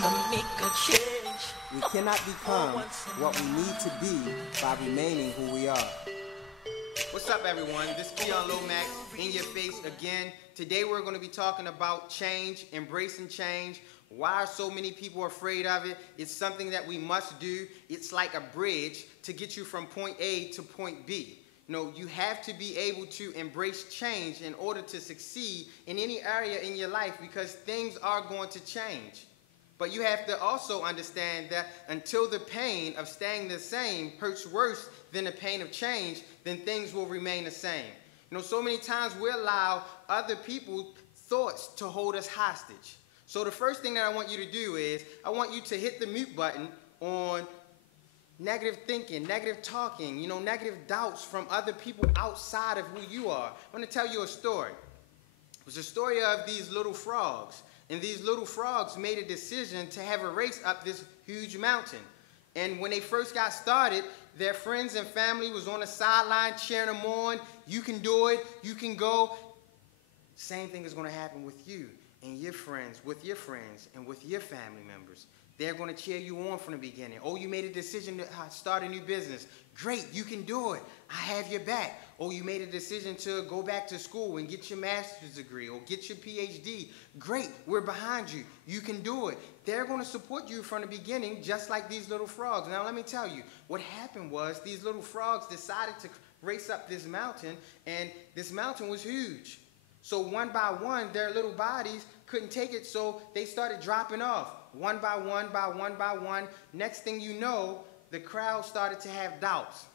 gonna make a change. We cannot become what we need to be by remaining who we are. What's up, everyone? This is Keyon Lomax, in your face again. Today we're going to be talking about change, embracing change. Why are so many people afraid of it? It's something that we must do. It's like a bridge to get you from point A to point B. You know, you have to be able to embrace change in order to succeed in any area in your life, because things are going to change. But you have to also understand that until the pain of staying the same hurts worse than the pain of change, then things will remain the same. You know, so many times we allow other people's thoughts to hold us hostage. So the first thing that I want you to do is, I want you to hit the mute button on negative thinking, negative talking, negative doubts from other people outside of who you are. I'm going to tell you a story. It was a story of these little frogs. And these little frogs made a decision to have a race up this huge mountain. And when they first got started, their friends and family was on the sideline cheering them on. You can do it. You can go. Same thing is going to happen with you and your friends, with your friends, and with your family members. They're going to cheer you on from the beginning. Oh, you made a decision to start a new business. Great, you can do it. I have your back. Oh, you made a decision to go back to school and get your master's degree or get your PhD. Great, we're behind you. You can do it. They're going to support you from the beginning, just like these little frogs. Now, let me tell you, what happened was these little frogs decided to race up this mountain, and this mountain was huge. So one by one, their little bodies couldn't take it, so they started dropping off. One by one, by one by one. Next thing you know, the crowd started to have doubts.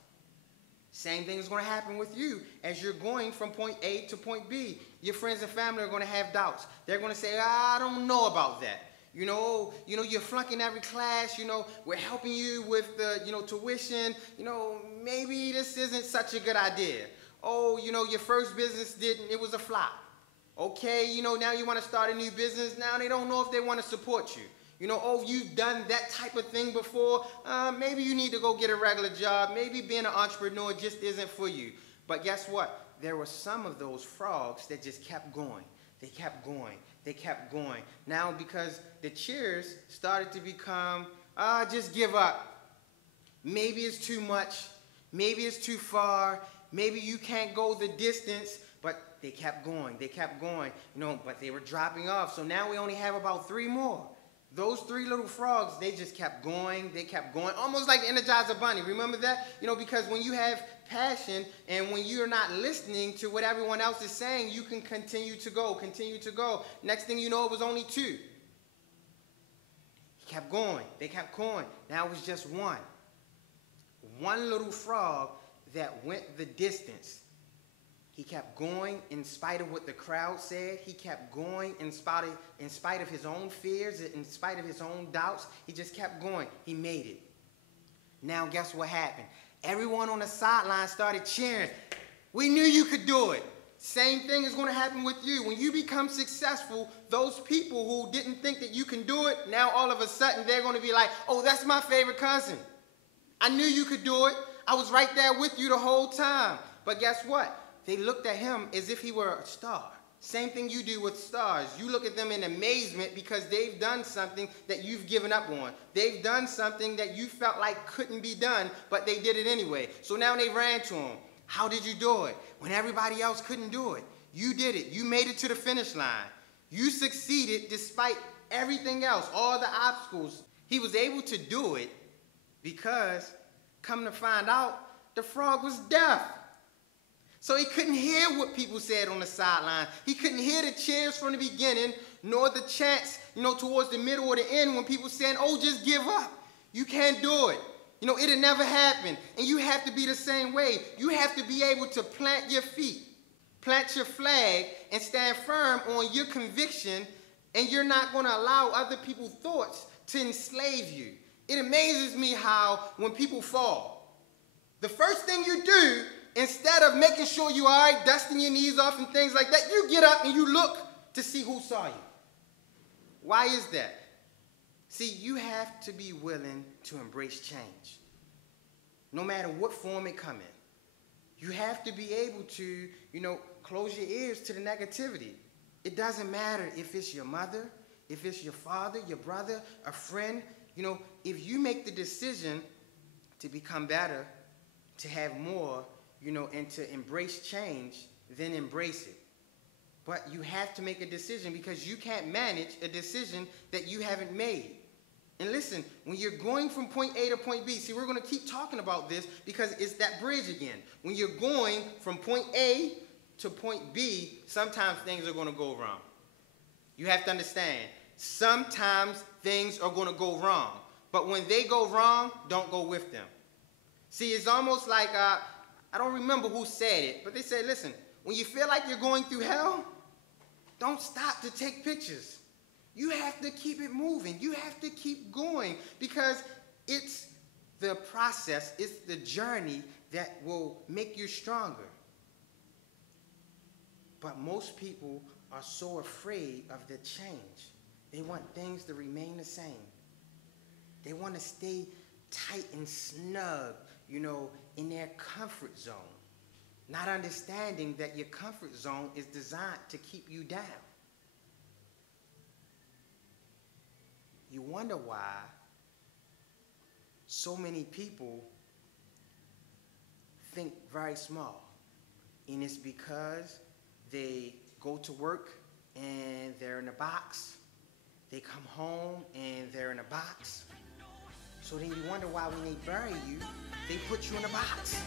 Same thing is going to happen with you as you're going from point A to point B. Your friends and family are going to have doubts. They're going to say, I don't know about that. You're flunking every class. We're helping you with the, tuition. Maybe this isn't such a good idea. Oh, your first business it was a flop. Okay, now you want to start a new business. Now they don't know if they want to support you. Oh, you've done that type of thing before. Maybe you need to go get a regular job. Maybe being an entrepreneur just isn't for you. But guess what? There were some of those frogs that just kept going. They kept going. They kept going. Now, because the cheers started to become, just give up. Maybe it's too much. Maybe it's too far. Maybe you can't go the distance. But they kept going. They kept going. But they were dropping off. So now we only have about 3 more. Those 3 little frogs, they just kept going, they kept going, almost like the Energizer Bunny. Remember that? Because when you have passion and when you're not listening to what everyone else is saying, you can continue to go, continue to go. Next thing you know, it was only 2. He kept going, they kept going. Now it was just 1. One little frog that went the distance. He kept going in spite of what the crowd said. He kept going in spite of his own fears, in spite of his own doubts. He just kept going. He made it. Now guess what happened? Everyone on the sideline started cheering. We knew you could do it. Same thing is going to happen with you. When you become successful, those people who didn't think that you can do it, now all of a sudden they're going to be like, oh, that's my favorite cousin. I knew you could do it. I was right there with you the whole time. But guess what? They looked at him as if he were a star. Same thing you do with stars. You look at them in amazement because they've done something that you've given up on. They've done something that you felt like couldn't be done, but they did it anyway. So now they ran to him. How did you do it? When everybody else couldn't do it. You did it. You made it to the finish line. You succeeded despite everything else, all the obstacles. He was able to do it because, come to find out, the frog was deaf. So he couldn't hear what people said on the sideline. He couldn't hear the cheers from the beginning, nor the chants, towards the middle or the end when people saying, oh, just give up. You can't do it. It'll never happen. And you have to be the same way. You have to be able to plant your feet, plant your flag, and stand firm on your conviction, and you're not going to allow other people's thoughts to enslave you. It amazes me how when people fall, the first thing you do, instead of making sure you're all right, dusting your knees off and things like that, you get up and you look to see who saw you. Why is that? See, you have to be willing to embrace change, no matter what form it come in. You have to be able to, close your ears to the negativity. It doesn't matter if it's your mother, if it's your father, your brother, a friend, you know, if you make the decision to become better, to have more, you know, and to embrace change, then embrace it. But you have to make a decision because you can't manage a decision that you haven't made. And listen, when you're going from point A to point B, see, we're going to keep talking about this because it's that bridge again. When you're going from point A to point B, sometimes things are going to go wrong. You have to understand, sometimes things are going to go wrong. But when they go wrong, don't go with them. See, it's almost like, I don't remember who said it, but they said, listen, when you feel like you're going through hell, don't stop to take pictures. You have to keep it moving. You have to keep going because it's the process, it's the journey that will make you stronger. But most people are so afraid of the change. They want things to remain the same. They want to stay tight and snug, you know, in their comfort zone, not understanding that your comfort zone is designed to keep you down. You wonder why so many people think very small. And it's because they go to work and they're in a box. They come home and they're in a box. So then you wonder why when they bury you, they put you in a box.